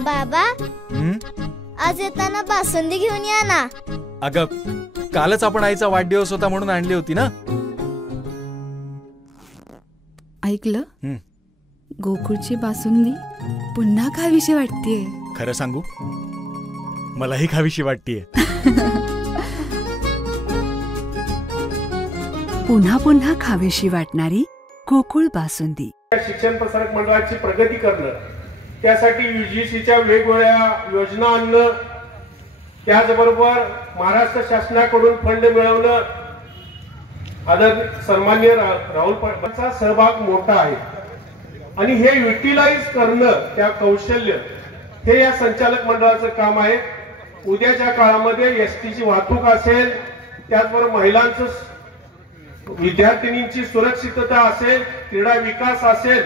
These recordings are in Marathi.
बाबा, आज येताना बासुंदी घेऊन या ना. अगं, कालच आपण आईचा वाढदिवस होता म्हणून आणली होती ना. ऐकलं, गोकुळची बासुंदी पुन्हा खावीशी वाटतेय. खरं सांगू, मलाही खावीशी वाटतेय. पुन्हा पुन्हा खावीशी वाटणारी गोकुळ बासुंदी. शिक्षण प्रसारक मंडळाची प्रगती करणं, त्यासाठी UGCच्या वेगवेगळ्या योजना आणणं, त्याचबरोबर महाराष्ट्र शासनाकडून फंड मिळवणं, सन्माननीय राहुल पाटलांचा सहभाग मोठा आहे आणि हे युटिलाइज करणं, त्या कौशल्य, हे या संचालक मंडळाचं काम आहे. उद्याच्या काळामध्ये एसटीची वाहतूक असेल, त्याचबरोबर महिलांचं, विद्यार्थिनींची सुरक्षितता असेल, क्रीडा विकास असेल,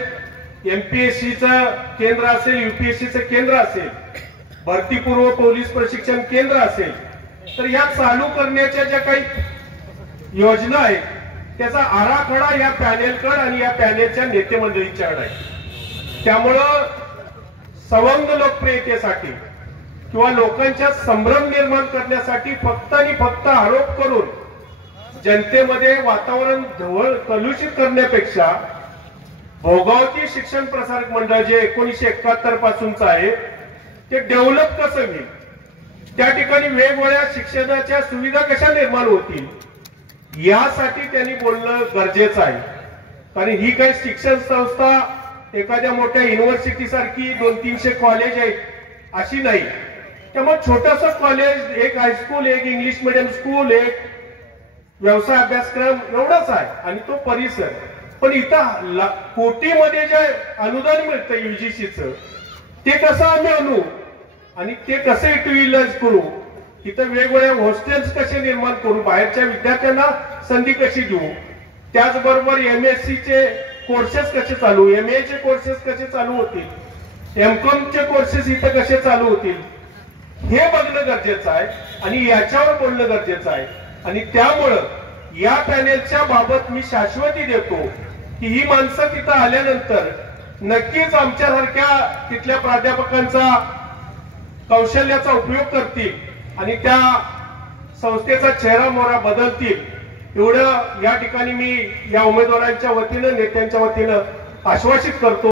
MPSCचं केंद्र असेल, UPSCचं केंद्र असेल, भरतीपूर्व पोलीस प्रशिक्षण केंद्र असेल, तर या चालू करण्याच्या ज्या काही योजना आहेत त्याचा आराखडा या पॅनेलकडे आणि या पॅनेलच्या नेते मंडळींच्याकडे आहे. त्यामुळं सवंग लोकप्रियतेसाठी किंवा लोकांच्या संभ्रम निर्माण करण्यासाठी फक्त आणि फक्त आरोप करून जनतेमध्ये वातावरण कलुषित करण्यापेक्षा भोगावती शिक्षण प्रसारक मंडळ जे 1971 पासूनच आहे ते डेव्हलप कसं होईल, त्या ठिकाणी वेगवेगळ्या शिक्षणाच्या सुविधा कशा निर्माण होतील, यासाठी त्यांनी बोलणं गरजेचं आहे. कारण ही काही शिक्षण संस्था एखाद्या मोठ्या युनिव्हर्सिटी सारखी 200-300 कॉलेज आहेत अशी नाही. त्यामुळे छोटस कॉलेज, एक हायस्कूल, एक इंग्लिश मिडियम स्कूल, एक व्यवसाय अभ्यासक्रम, एवढाच आहे आणि तो परिसर. पण इथं कोटीमध्ये जे अनुदान मिळतं UGCचं, ते कसं आम्ही आणू आणि ते कसं युटिलाइज करू, इथं वेगवेगळ्या हॉस्टेल्स कसे निर्माण करू, बाहेरच्या विद्यार्थ्यांना संधी कशी देऊ, त्याचबरोबर MSCचे कोर्सेस कसे चालू, MA चे कोर्सेस कसे चालू होतील, MCOM चे कोर्सेस इथं कसे चालू होतील, हे बघणं गरजेचं आहे आणि याच्यावर बोलणं गरजेचं आहे. आणि त्यामुळं या पॅनेलच्या बाबत मी शाश्वती देतो की ही माणसं तिथं आल्यानंतर नक्कीच आमच्यासारख्या तिथल्या प्राध्यापकांचा कौशल्याचा उपयोग करतील आणि त्या संस्थेचा चेहरा मोहरा बदलतील, एवढं या ठिकाणी मी या उमेदवारांच्या वतीनं, नेत्यांच्या वतीनं आश्वासित करतो.